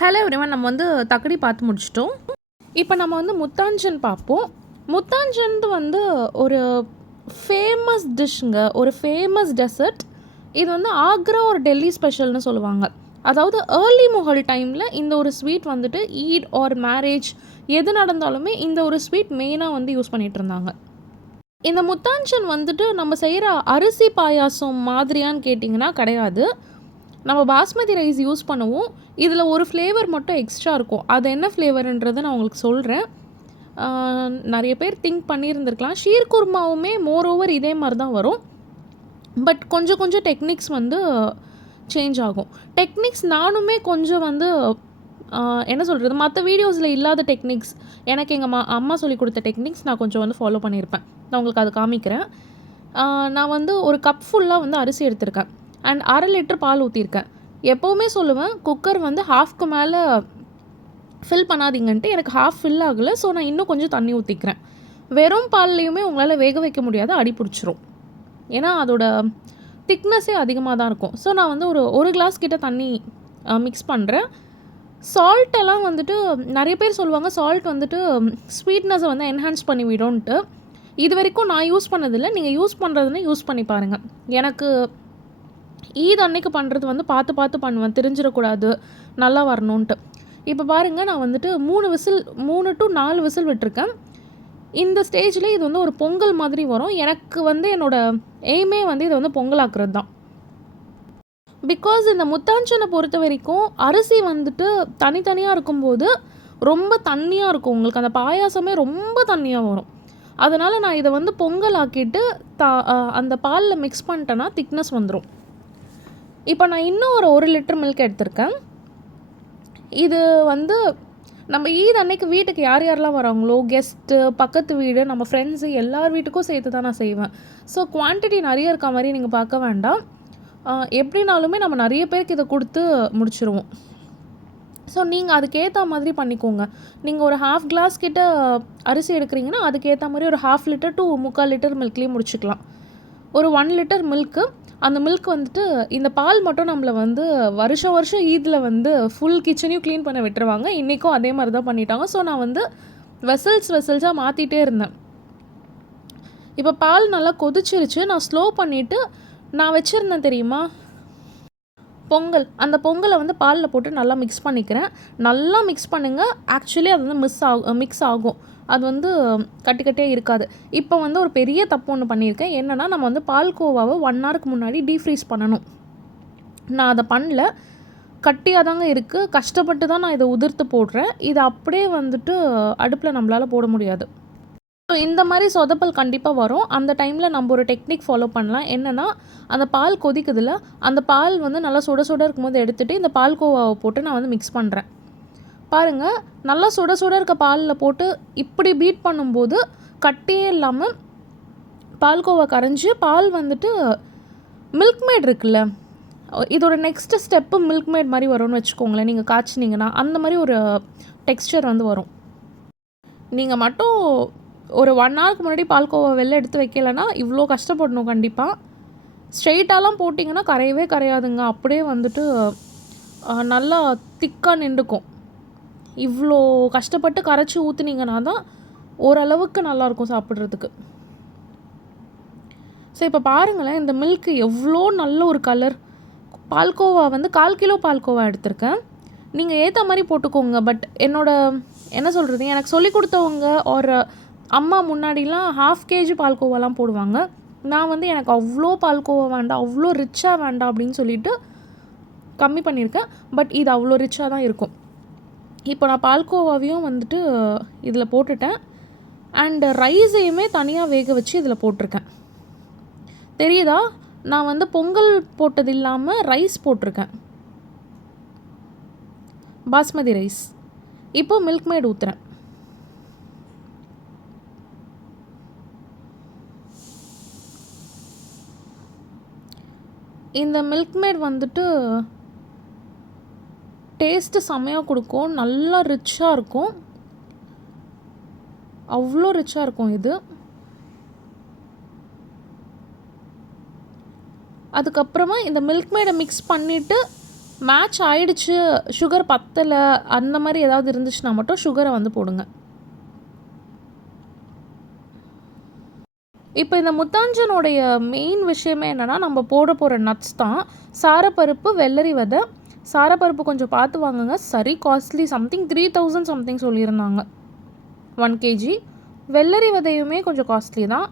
Hello everyone நம்ம வந்து தக்கடி பார்த்து முடிச்சிட்டோம். இப்போ நம்ம வந்து முத்தாஞ்சன் பார்ப்போம். முத்தாஞ்சன் வந்து ஒரு ஃபேமஸ் டிஷ்ஷுங்க ஒரு ஃபேமஸ் டெசர்ட் இது வந்து ஆக்ரா ஒரு டெல்லி ஸ்பெஷல்னு சொல்லுவாங்க. அதாவது ஏர்லி முகல் டைமில் இந்த ஒரு ஸ்வீட் வந்துட்டு ஈட் ஆர் மேரேஜ் எது நடந்தாலுமே இந்த ஒரு ஸ்வீட் மெயினாக வந்து யூஸ் பண்ணிகிட்டு இருந்தாங்க. இந்த முத்தாஞ்சன் வந்துட்டு நம்ம செய்கிற அரிசி பாயாசம் மாதிரியான்னு கேட்டிங்கன்னா கிடையாது. நம்ம பாஸ்மதி ரைஸ் யூஸ் பண்ணுவோம். இதில் ஒரு ஃப்ளேவர் மட்டும் எக்ஸ்ட்ரா இருக்கும். அது என்ன ஃப்ளேவருன்றதை நான் உங்களுக்கு சொல்கிறேன் நிறைய பேர் திங்க் பண்ணியிருந்திருக்கலாம். ஷீர் குருமாவுமே மோர் ஓவர் இதே மாதிரி தான் வரும். பட் கொஞ்சம் கொஞ்சம் டெக்னிக்ஸ் வந்து சேஞ்ச் ஆகும். டெக்னிக்ஸ் நானுமே கொஞ்சம் வந்து என்ன சொல்கிறது மற்ற வீடியோஸில் இல்லாத டெக்னிக்ஸ் எனக்கு எங்கள் மா அம்மா சொல்லி கொடுத்த டெக்னிக்ஸ் நான் கொஞ்சம் வந்து ஃபாலோ பண்ணியிருப்பேன். நான் உங்களுக்கு அது காமிக்கிறேன். நான் வந்து ஒரு கப் ஃபுல்லாக வந்து அரிசி எடுத்திருக்கேன். அண்ட் அரை லிட்டர் பால் ஊற்றிருக்கேன் எப்போவுமே சொல்லுவேன் குக்கர் வந்து ஹாஃப்க்கு மேலே ஃபில் பண்ணாதீங்கன்ட்டு எனக்கு ஹாஃப் ஃபில் ஆகலை ஸோ நான் இன்னும் கொஞ்சம் தண்ணி ஊற்றிக்கிறேன் வெறும் பால்லையுமே உங்களால் வேக வைக்க முடியாது அடி பிடிச்சிரும். ஏன்னா அதோட திக்னஸே அதிகமாக தான் இருக்கும். ஸோ நான் வந்து ஒரு ஒரு கிளாஸ் கிட்ட தண்ணி மிக்ஸ் பண்ணுறேன் சால்ட் எல்லாம் வந்துட்டு நிறைய பேர் சொல்லுவாங்க சால்ட் வந்துட்டு ஸ்வீட்னஸை வந்து என்ஹான்ஸ் பண்ணி விடும்ன்ட்டு. இது வரைக்கும் நான் யூஸ் பண்ணதில்லை. நீங்கள் யூஸ் பண்ணுறதுன்னு யூஸ் பண்ணி பாருங்கள் எனக்கு ஈத் அன்னைக்கு பண்ணுறது வந்து பார்த்து பார்த்து பண்ணுவேன். தெரிஞ்சிடக்கூடாது. நல்லா வரணுன்ட்டு இப்போ பாருங்கள் நான் வந்துட்டு மூணு விசில் மூணு டு நாலு விசில் விட்டிருக்கேன். இந்த ஸ்டேஜில் இது வந்து ஒரு பொங்கல் மாதிரி வரும். எனக்கு வந்து என்னோட எய்மே வந்து இதை வந்து பொங்கலாக்குறது தான். பிகாஸ் இந்த முத்தாஞ்சனை பொறுத்த வரைக்கும் அரிசி வந்துட்டு தனித்தனியாக இருக்கும்போது ரொம்ப தண்ணியாக இருக்கும். உங்களுக்கு அந்த பாயாசமே ரொம்ப தண்ணியாக வரும். அதனால் நான் இதை வந்து பொங்கல் ஆக்கிட்டு த அந்த பாலில் மிக்ஸ் பண்ணிட்டேன்னா திக்னஸ் வந்துடும் இப்போ நான் இன்னும் ஒரு ஒரு லிட்டர் மில்க் எடுத்திருக்கேன். இது வந்து நம்ம ஈத் அன்னைக்கு வீட்டுக்கு யார் யாரெல்லாம் வராங்களோ கெஸ்ட்டு பக்கத்து வீடு நம்ம ஃப்ரெண்ட்ஸு எல்லார் வீட்டுக்கும் சேர்த்து தான் நான் செய்வேன். ஸோ குவான்டிட்டி நிறைய இருக்க மாதிரி நீங்கள் பார்க்க வேண்டாம். எப்படினாலுமே நம்ம நிறைய பேருக்கு இதை கொடுத்து முடிச்சிருவோம். ஸோ நீங்கள் அதுக்கேற்ற மாதிரி பண்ணிக்கோங்க. நீங்கள் ஒரு ஹாஃப் கிளாஸ் கிட்ட அரிசி எடுக்கிறீங்கன்னா அதுக்கேற்ற மாதிரி ஒரு ஹாஃப் லிட்டர் டூ முக்கால் லிட்டர் மில்க்லேயும் முடிச்சுக்கலாம். ஒரு ஒன் லிட்டர் மில்க்கு அந்த மில்க் வந்துட்டு இந்த பால் மட்டும் நம்மளை வந்து வருஷம் வருஷம் ஈதில் வந்து ஃபுல் கிச்சனையும் க்ளீன் பண்ண விட்டுருவாங்க. இன்றைக்கும் அதே மாதிரி தான் பண்ணிட்டாங்க. ஸோ நான் வந்து வெசல்ஸ் வெசல்ஸாக மாற்றிட்டே இருந்தேன். இப்போ பால் நல்லா கொதிச்சிருச்சு. நான் ஸ்லோ பண்ணிவிட்டு நான் வச்சுருந்தேன் தெரியுமா? பொங்கல். அந்த பொங்கலை வந்து பாலில் போட்டு நல்லா மிக்ஸ் பண்ணிக்கிறேன். நல்லா மிக்ஸ் பண்ணுங்கள் ஆக்சுவலி அது வந்து மிஸ் ஆகும் மிக்ஸ் ஆகும். அது வந்து கட்டி கட்டியாக இருக்காது. இப்போ வந்து ஒரு பெரிய தப்பு ஒன்று பண்ணியிருக்கேன். என்னென்னா நம்ம வந்து பால்கோவாவை ஒன் ஹவருக்கு முன்னாடி டீஃப்ரீஸ் பண்ணணும். நான் அதை பண்ணல. கட்டியாக தாங்க இருக்குது கஷ்டப்பட்டு தான் நான் இதை உதிர்த்து போடுறேன். இது அப்படியே வந்துட்டு அடுப்பில் நம்மளால் போட முடியாது. ஸோ இந்த மாதிரி சொதப்பல் கண்டிப்பாக வரும். அந்த டைமில் நம்ம ஒரு டெக்னிக் ஃபாலோ பண்ணலாம். என்னென்னா அந்த பால் கொதிக்குதுல அந்த பால் வந்து நல்லா சுட சுட இருக்கும்போது எடுத்துகிட்டு இந்த பால் கோவாவை போட்டு நான் வந்து மிக்ஸ் பண்ணுறேன் பாருங்கள் நல்லா சுட சுட இருக்க பாலில் போட்டு இப்படி பீட் பண்ணும்போது கட்டியே இல்லாமல் பால்கோவா கரைஞ்சி பால் வந்துட்டு மில்க் மேட் இருக்குல்ல. இதோட நெக்ஸ்ட்டு ஸ்டெப்பு மில்க் மேட் மாதிரி வரும்னு வச்சுக்கோங்களேன். நீங்கள் காய்ச்சினீங்கன்னா அந்த மாதிரி ஒரு டெக்ஸ்சர் வந்து வரும். நீங்கள் மட்டும் ஒரு ஒன் ஹவருக்கு முன்னாடி பால்கோவா வெளில எடுத்து வைக்கலைன்னா இவ்வளோ கஷ்டப்படணும் கண்டிப்பாக ஸ்ட்ரெயிட்டாலாம் போட்டிங்கன்னா கரையவே கரையாதுங்க. அப்படியே வந்துட்டு நல்லா திக்காக நின்றுக்கும். இவ்வளோ கஷ்டப்பட்டு கரைச்சி ஊற்றுனீங்கன்னா தான் ஓரளவுக்கு நல்லாயிருக்கும் சாப்பிட்றதுக்கு. ஸோ இப்போ பாருங்களேன் இந்த மில்க் எவ்வளோ நல்ல ஒரு கலர் பால்கோவா வந்து கால் கிலோ பால்கோவா எடுத்திருக்கேன். நீங்கள் ஏற்ற மாதிரி போட்டுக்கோங்க பட் என்னோட என்ன சொல்கிறது எனக்கு சொல்லி கொடுத்தவங்க ஒரு அம்மா முன்னாடிலாம் ஹாஃப் கேஜி பால்கோவாலாம் போடுவாங்க. நான் வந்து எனக்கு அவ்வளோ பால்கோவா வேண்டாம் அவ்வளோ ரிச்சாக வேண்டாம் அப்படின்னு சொல்லிட்டு கம்மி பண்ணியிருக்கேன். பட் இது அவ்வளோ ரிச்சாக தான் இருக்கும். இப்போ நான் பால்கோவாவையும் வந்துட்டு இதில் போட்டுட்டேன். அண்டு ரைஸையுமே தனியாக வேக வச்சு இதில் போட்டிருக்கேன். தெரியுதா? நான் வந்து பொங்கல் போட்டது இல்லாமல் ரைஸ் போட்டிருக்கேன். பாஸ்மதி ரைஸ். இப்போ மில்க் மேட் ஊற்றுறேன் இந்த மில்க் மேட் வந்துட்டு டேஸ்ட்டு செம்மையாக கொடுக்கும். நல்லா ரிச்சாக இருக்கும். அவ்வளோ ரிச்சாக இருக்கும் இது. அதுக்கப்புறமா இந்த மில்க் மேடை மிக்ஸ் பண்ணிவிட்டு மேட்ச் ஆயிடுச்சு. சுகர் பத்தலை. அந்த மாதிரி ஏதாவது இருந்துச்சுன்னா மட்டும் சுகரை வந்து போடுங்க. இப்போ இந்த முத்தாஞ்சனுடைய மெயின் விஷயமே என்னென்னா நம்ம போட போகிற நட்ஸ் தான். சாரப்பருப்பு வெள்ளரி விதை சாரப்பருப்பு கொஞ்சம் பார்த்து வாங்குங்க. சரி costly something three thousand something சொல்லியிருந்தாங்க. ஒன் கேஜி வெள்ளரி விதையுமே கொஞ்சம் காஸ்ட்லி தான்.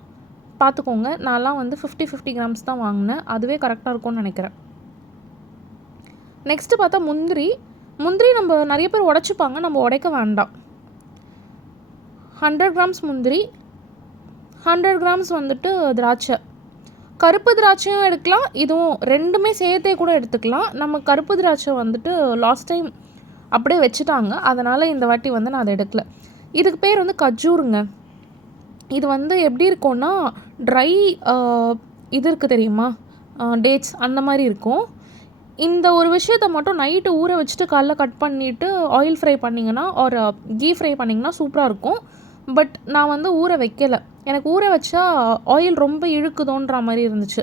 பார்த்துக்கோங்க நான்லாம் வந்து ஃபிஃப்டி ஃபிஃப்டி கிராம்ஸ் தான் வாங்கினேன். அதுவே கரெக்டாக இருக்கும்னு நினைக்கிறேன். நெக்ஸ்ட்டு பார்த்தா முந்திரி. முந்திரி நம்ம நிறைய பேர் உடச்சிப்பாங்க நம்ம உடைக்க வேண்டாம். ஹண்ட்ரட் கிராம்ஸ் முந்திரி. ஹண்ட்ரட் கிராம்ஸ் வந்துட்டு திராட்சை. கருப்பு திராட்சையும் எடுக்கலாம். இதுவும் ரெண்டுமே சேர்த்தே கூட எடுத்துக்கலாம். நம்ம கருப்பு திராட்சை வந்துட்டு லாஸ்ட் டைம் அப்படியே வச்சுட்டாங்க. அதனால் இந்த வாட்டி வந்து நான் அதை எடுக்கல. இதுக்கு பேர் வந்து கஜூருங்க. இது வந்து எப்படி இருக்கும்னா ட்ரை இது இருக்குது தெரியுமா? டேட்ஸ் அந்த மாதிரி இருக்கும். இந்த ஒரு விஷயத்த மட்டும் நைட்டு ஊற வச்சுட்டு காலைல கட் பண்ணிவிட்டு ஆயில் ஃப்ரை பண்ணிங்கன்னா ஒரு கீ ஃப்ரை பண்ணிங்கன்னா சூப்பராக இருக்கும். பட் நான் வந்து ஊற வைக்கலை. எனக்கு ஊற வச்சா ஆயில் ரொம்ப இழுக்குதோன்ற மாதிரி இருந்துச்சு.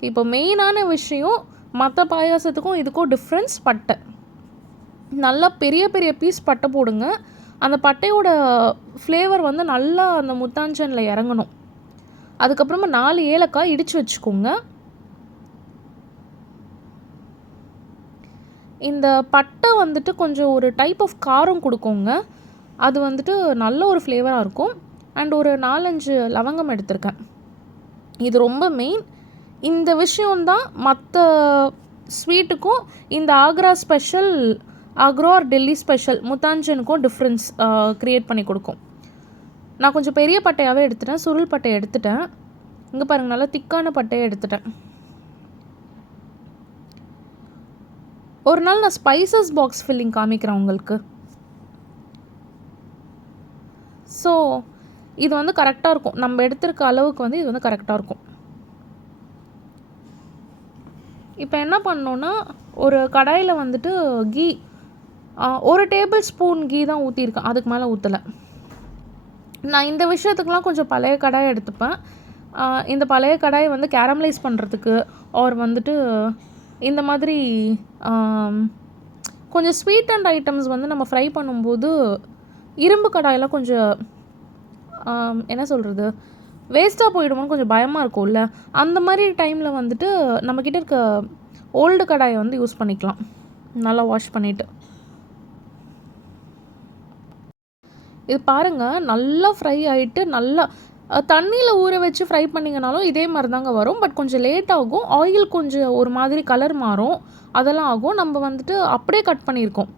இப்போ மெயினான விஷயம் மற்ற பாயாசத்துக்கும் இதுக்கும் டிஃப்ரென்ஸ் பட்டை. நல்லா பெரிய பெரிய பீஸ் பட்டை போடுங்க. அந்த பட்டையோட ஃப்ளேவர் வந்து நல்லா அந்த முத்தாஞ்சனில் இறங்கணும். அதுக்கப்புறமா நாலு ஏலக்காய் இடித்து வச்சுக்கோங்க. இந்த பட்டை வந்துட்டு கொஞ்சம் ஒரு டைப் ஆஃப் காரம் கொடுக்குங்க. அது வந்துட்டு நல்ல ஒரு ஃப்ளேவராக இருக்கும். அண்ட் ஒரு நாலஞ்சு லவங்கம் எடுத்திருக்கேன். இது ரொம்ப மெயின் இந்த விஷயம்தான் மற்ற ஸ்வீட்டுக்கும் இந்த Agra special Agra or Delhi special முத்தாஞ்சனுக்கும் difference create பண்ணி கொடுக்கும். நான் கொஞ்சம் பெரிய பட்டையாகவே எடுத்துட்டேன். சுருள் பட்டையை எடுத்துட்டேன். இங்கே பாருங்கள் நல்லா திக்கான பட்டையை எடுத்துட்டேன். ஒரு நாள் நான் ஸ்பைசஸ் பாக்ஸ் ஃபில்லிங் காமிக்கிறேன் உங்களுக்கு. ஸோ இது வந்து கரெக்டாக இருக்கும். நம்ம எடுத்திருக்க அளவுக்கு வந்து இது வந்து கரெக்டாக இருக்கும். இப்போ என்ன பண்ணோன்னா ஒரு கடாயில் வந்துட்டு கீ ஒரு டேபிள் ஸ்பூன் கீ தான் ஊற்றிருக்கேன் அதுக்கு மேலே ஊற்றலை நான் இந்த விஷயத்துக்கெலாம் கொஞ்சம் பழைய கடாயை எடுத்துப்பேன். இந்த பழைய கடாயை வந்து கேரமலைஸ் பண்ணுறதுக்கு ஆர் வந்துட்டு இந்த மாதிரி கொஞ்சம் ஸ்வீட் அண்ட் ஐட்டம்ஸ் வந்து நம்ம ஃப்ரை பண்ணும்போது இரும்பு கடாயெல்லாம் கொஞ்சம் என்ன சொல்கிறது வேஸ்ட்டாக போயிடுமோன்னு கொஞ்சம் பயமாக இருக்கும்ல. அந்த மாதிரி டைமில் வந்துட்டு நம்மக்கிட்ட இருக்க ஓல்டு கடாயை வந்து யூஸ் பண்ணிக்கலாம். நல்லா வாஷ் பண்ணிவிட்டு இது பாருங்கள் நல்லா ஃப்ரை ஆகிட்டு நல்லா தண்ணியில் ஊற வச்சு ஃப்ரை பண்ணிங்கனாலும் இதே மாதிரி தாங்க வரும். பட் கொஞ்சம் லேட் ஆகும். ஆயில் கொஞ்சம் ஒரு மாதிரி கலர் மாறும். அதெல்லாம் ஆகும். நம்ம வந்துட்டு அப்படியே கட் பண்ணியிருக்கோம்.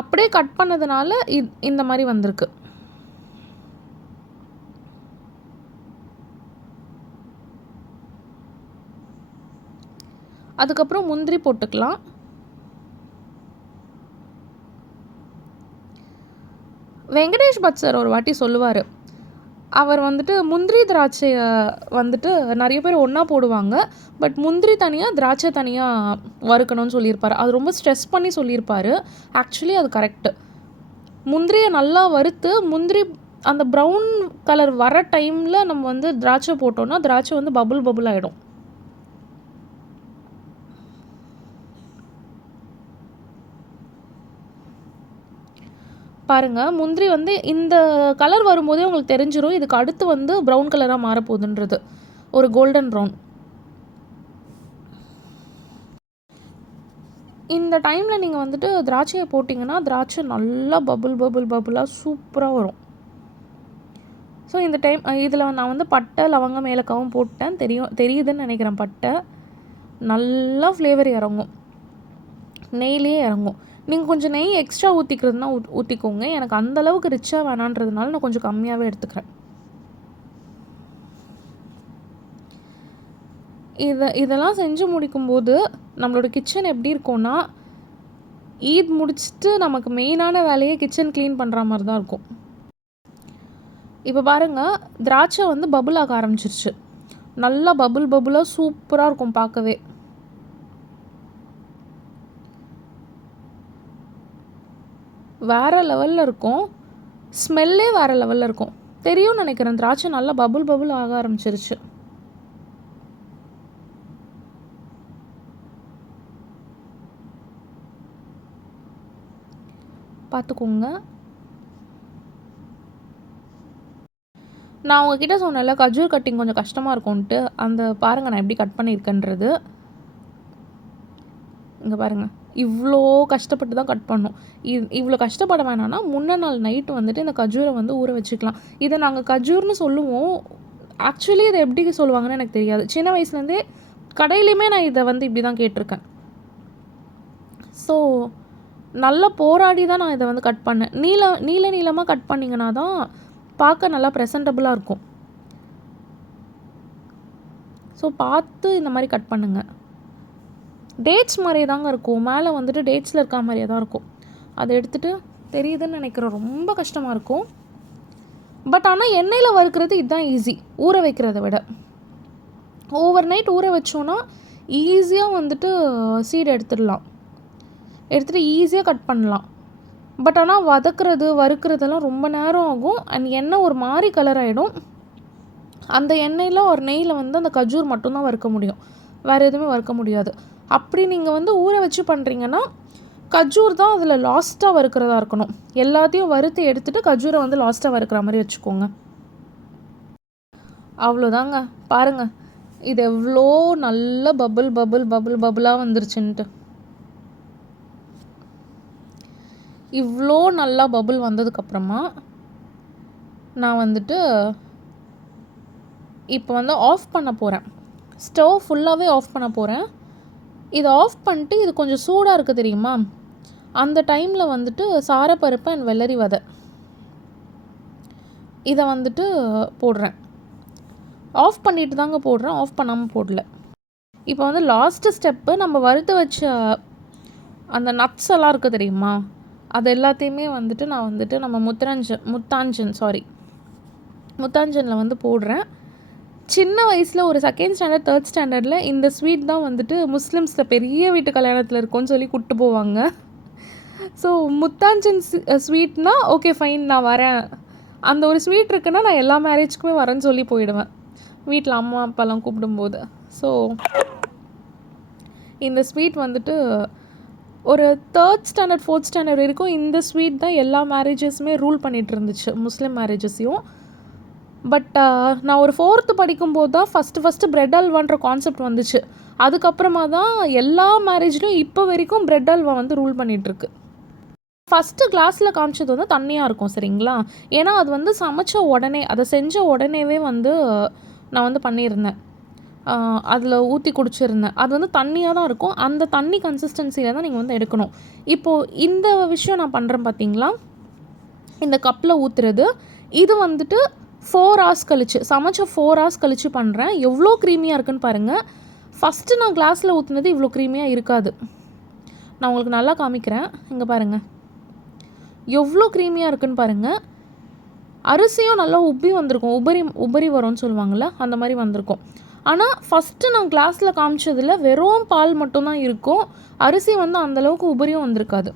அப்படியே கட் பண்ணதுனால இ இந்த மாதிரி வந்திருக்கு. அதுக்கப்புறம் முந்திரி போட்டுக்கலாம். வெங்கடேஷ் பட் சார் ஒரு வாட்டி சொல்லுவார். அவர் வந்துட்டு முந்திரி திராட்சையை வந்துட்டு நிறைய பேர் ஒன்றா போடுவாங்க. பட் முந்திரி தனியாக திராட்சை தனியாக வறுக்கணும்னு சொல்லியிருப்பார். அது ரொம்ப ஸ்ட்ரெஸ் பண்ணி சொல்லியிருப்பார். ஆக்சுவலி அது கரெக்டு. முந்திரியை நல்லா வறுத்து முந்திரி அந்த ப்ரௌன் கலர் வர டைமில் நம்ம வந்து திராட்சை போட்டோன்னா திராட்சை வந்து பபுள் பபுள் ஆகிடும் பாருங்கள் முந்திரி வந்து இந்த கலர் வரும்போதே உங்களுக்கு தெரிஞ்சிடும் இதுக்கு அடுத்து வந்து ப்ரௌன் கலராக மாறப்போகுதுன்றது. ஒரு கோல்டன் ப்ரௌன் இந்த டைமில் நீங்கள் வந்துட்டு திராட்சையை போட்டிங்கன்னா திராட்சை நல்லா பபுள் பபுள் பபுளாக சூப்பராக வரும். ஸோ இந்த டைம் இதில் நான் வந்து பட்டை லவங்கம் ஏலக்காவும் போட்டேன். தெரியும் தெரியுதுன்னு நினைக்கிறேன் பட்டை. நல்லா ஃப்ளேவர் இறங்கும். நெய்லேயே இறங்கும். நீங்கள் கொஞ்சம் நெய் எக்ஸ்ட்ரா ஊற்றிக்கிறதுனா ஊ ஊற்றிக்கோங்க எனக்கு அந்தளவுக்கு ரிச்சாக வேணான்றதுனால நான் கொஞ்சம் கம்மியாகவே எடுத்துக்கிறேன். இதை இதெல்லாம் செஞ்சு முடிக்கும்போது நம்மளோட கிச்சன் எப்படி இருக்கும்னா ஈத் முடிச்சுட்டு நமக்கு மெயினான வேலையே கிச்சன் க்ளீன் பண்ணுற மாதிரி தான் இருக்கும். இப்போ பாருங்கள் திராட்சை வந்து பபுள் ஆக ஆரம்பிச்சிருச்சு. நல்லா பபுள் பபுளாக சூப்பராக இருக்கும் பார்க்கவே. வேறு லெவலில் இருக்கும். ஸ்மெல்லே வேறு லெவலில் இருக்கும். தெரியும்னு நினைக்கிறேன். திராட்சை நல்லா பபுள் பபுள் ஆக ஆரம்பிச்சிருச்சு. பார்த்துக்கோங்க. நான் உங்ககிட்ட சொன்னேன்ல கஜூர் கட்டிங் கொஞ்சம் கஷ்டமாக இருக்கும்ன்ட்டு. அந்த பாருங்கள் நான் எப்படி கட் பண்ணியிருக்கேன்றது. இங்கே பாருங்கள் இவ்வளோ கஷ்டப்பட்டு தான் கட் பண்ணோம். இவ் இவ்வளோ கஷ்டப்பட வேணாம்னா முன்ன நாள் நைட்டு வந்துட்டு இந்த கஜூரை வந்து ஊற வச்சுக்கலாம். இதை நாங்கள் கஜூர்னு சொல்லுவோம். ஆக்சுவலி இதை எப்படி சொல்லுவாங்கன்னு எனக்கு தெரியாது. சின்ன வயசுலேருந்தே கடையிலையுமே நான் இதை வந்து இப்படி தான் கேட்டிருக்கேன். ஸோ நல்லா போராடி தான் நான் இதை வந்து கட் பண்ணேன். நீல நீள நீளமாக கட் பண்ணிங்கன்னா தான் பார்க்க நல்லா ப்ரெசன்டபுளாக இருக்கும். ஸோ பார்த்து இந்த மாதிரி கட் பண்ணுங்கள் டேட்ஸ் மாதிரியே தாங்க இருக்கும். மேலே வந்துட்டு டேட்ஸில் இருக்க மாதிரியே தான் இருக்கும். அதை எடுத்துகிட்டு தெரியுதுன்னு நினைக்கிறோம் ரொம்ப கஷ்டமாக இருக்கும். பட் ஆனால் எண்ணெயில் வறுக்கிறது இதுதான் ஈஸி ஊற வைக்கிறத விட. ஓவர் நைட் ஊற வச்சோன்னா ஈஸியாக வந்துட்டு சீடு எடுத்துடலாம். எடுத்துகிட்டு ஈஸியாக கட் பண்ணலாம். பட் ஆனால் வதக்குறது வறுக்கிறதெல்லாம் ரொம்ப நேரம் ஆகும். அண்ட் எண்ணெய் ஒரு மாதிரி கலர் ஆகிடும் அந்த எண்ணெயில் ஒரு நெய்யில் வந்து அந்த கஜூர் மட்டும்தான் வறுக்க முடியும். வேறு எதுவுமே வறுக்க முடியாது. அப்படி நீங்கள் வந்து ஊற வச்சு பண்ணுறீங்கன்னா கஜூர் தான் அதில் லாஸ்ட்டாக வறுக்கிறதா இருக்கணும். எல்லாத்தையும் வறுத்து எடுத்துகிட்டு கஜூரை வந்து லாஸ்ட்டாக வறுக்கிற மாதிரி வச்சுக்கோங்க. அவ்வளோதாங்க. பாருங்கள் இது எவ்வளோ நல்ல பபுள் பபுள் பபுள் பபுளாக வந்துருச்சுன்ட்டு. இவ்வளோ நல்லா பபுள் வந்ததுக்கப்புறமா நான் வந்துட்டு இப்போ வந்து ஆஃப் பண்ண போகிறேன் ஸ்டவ் ஃபுல்லாகவே ஆஃப் பண்ண போகிறேன் இதை ஆஃப் பண்ணிட்டு இது கொஞ்சம் சூடாக இருக்குது தெரியுமா? அந்த டைமில் வந்துட்டு சாரப்பருப்பு அண்ட் வெள்ளரி வதை இதை வந்துட்டு போடுறேன். ஆஃப் பண்ணிட்டு தாங்க போடுறேன். ஆஃப் பண்ணாமல் போடல. இப்போ வந்து லாஸ்ட்டு ஸ்டெப்பு நம்ம வறுத்து வச்ச அந்த நட்ஸ் எல்லாம் இருக்குது தெரியுமா? அது எல்லாத்தையுமே வந்துட்டு நான் வந்துட்டு நம்ம முத்தரஞ்சன் முத்தாஞ்சன் சாரி முத்தாஞ்சனில் வந்து போடுறேன். சின்ன வயசில் ஒரு செகண்ட் ஸ்டாண்டர்ட் தேர்ட் ஸ்டாண்டர்டில் இந்த ஸ்வீட் தான் வந்துட்டு முஸ்லீம்ஸில் பெரிய வீட்டு கல்யாணத்தில் இருக்கும்னு சொல்லி கூப்பிட்டு போவாங்க. ஸோ முத்தாஞ்சன் ஸ்வீட்னா ஓகே ஃபைன் நான் வரேன். அந்த ஒரு ஸ்வீட் இருக்குன்னா நான் எல்லா மேரேஜ்க்குமே வரேன்னு சொல்லி போயிடுவேன். வீட்டில் அம்மா அப்பாலாம் கூப்பிடும்போது. ஸோ இந்த ஸ்வீட் வந்துட்டு ஒரு தேர்ட் ஸ்டாண்டர்ட் ஃபோர்த் ஸ்டாண்டர்ட் வரைக்கும் இந்த ஸ்வீட் தான் எல்லா மேரேஜஸுமே ரூல் பண்ணிகிட்டு இருந்துச்சு. முஸ்லீம் மேரேஜஸையும் பட் uh, நான் ஒரு ஃபோர்த்து படிக்கும்போது தான் ஃபஸ்ட்டு ஃபஸ்ட்டு ப்ரெட் அல்வான்ற கான்செப்ட் வந்துச்சு. அதுக்கப்புறமா தான் எல்லா மேரேஜ்லையும் இப்போ வரைக்கும் ப்ரெட் அல்வா வந்து ரூல் பண்ணிகிட்ருக்கு ஃபஸ்ட்டு கிளாஸில் காமிச்சது வந்து தண்ணியாக இருக்கும் சரிங்களா? ஏன்னா அது வந்து சமைச்ச உடனே அதை செஞ்ச உடனேவே வந்து நான் வந்து பண்ணியிருந்தேன். அதில் ஊற்றி குடிச்சிருந்தேன். அது வந்து தண்ணியாக தான் இருக்கும். அந்த தண்ணி கன்சிஸ்டன்சியில் தான் நீங்கள் வந்து எடுக்கணும். இப்போது இந்த விஷயம் நான் பண்ணுறேன் பார்த்தீங்களா இந்த கப்பில் ஊற்றுறது இது வந்துட்டு ஃபோர் ஹவர்ஸ் கழிச்சு சமைச்ச ஃபோர் ஹவர்ஸ் கழிச்சு பண்ணுறேன் எவ்வளோ க்ரீமியாக இருக்குன்னு பாருங்கள் ஃபஸ்ட்டு நான் கிளாஸில் ஊற்றுனது இவ்வளோ க்ரீமியாக இருக்காது. நான் உங்களுக்கு நல்லா காமிக்கிறேன். இங்கே பாருங்கள் எவ்வளோ க்ரீமியாக இருக்குன்னு பாருங்கள் அரிசியும் நல்லா உப்பி வந்திருக்கும். உபரி உபரி வரும்னு சொல்லுவாங்கள்ல அந்த மாதிரி வந்திருக்கும். ஆனால் ஃபஸ்ட்டு நான் கிளாஸில் காமிச்சதில் வெறும் பால் மட்டும்தான் இருக்கும். அரிசி வந்து அந்தளவுக்கு உபரியும் வந்திருக்காது.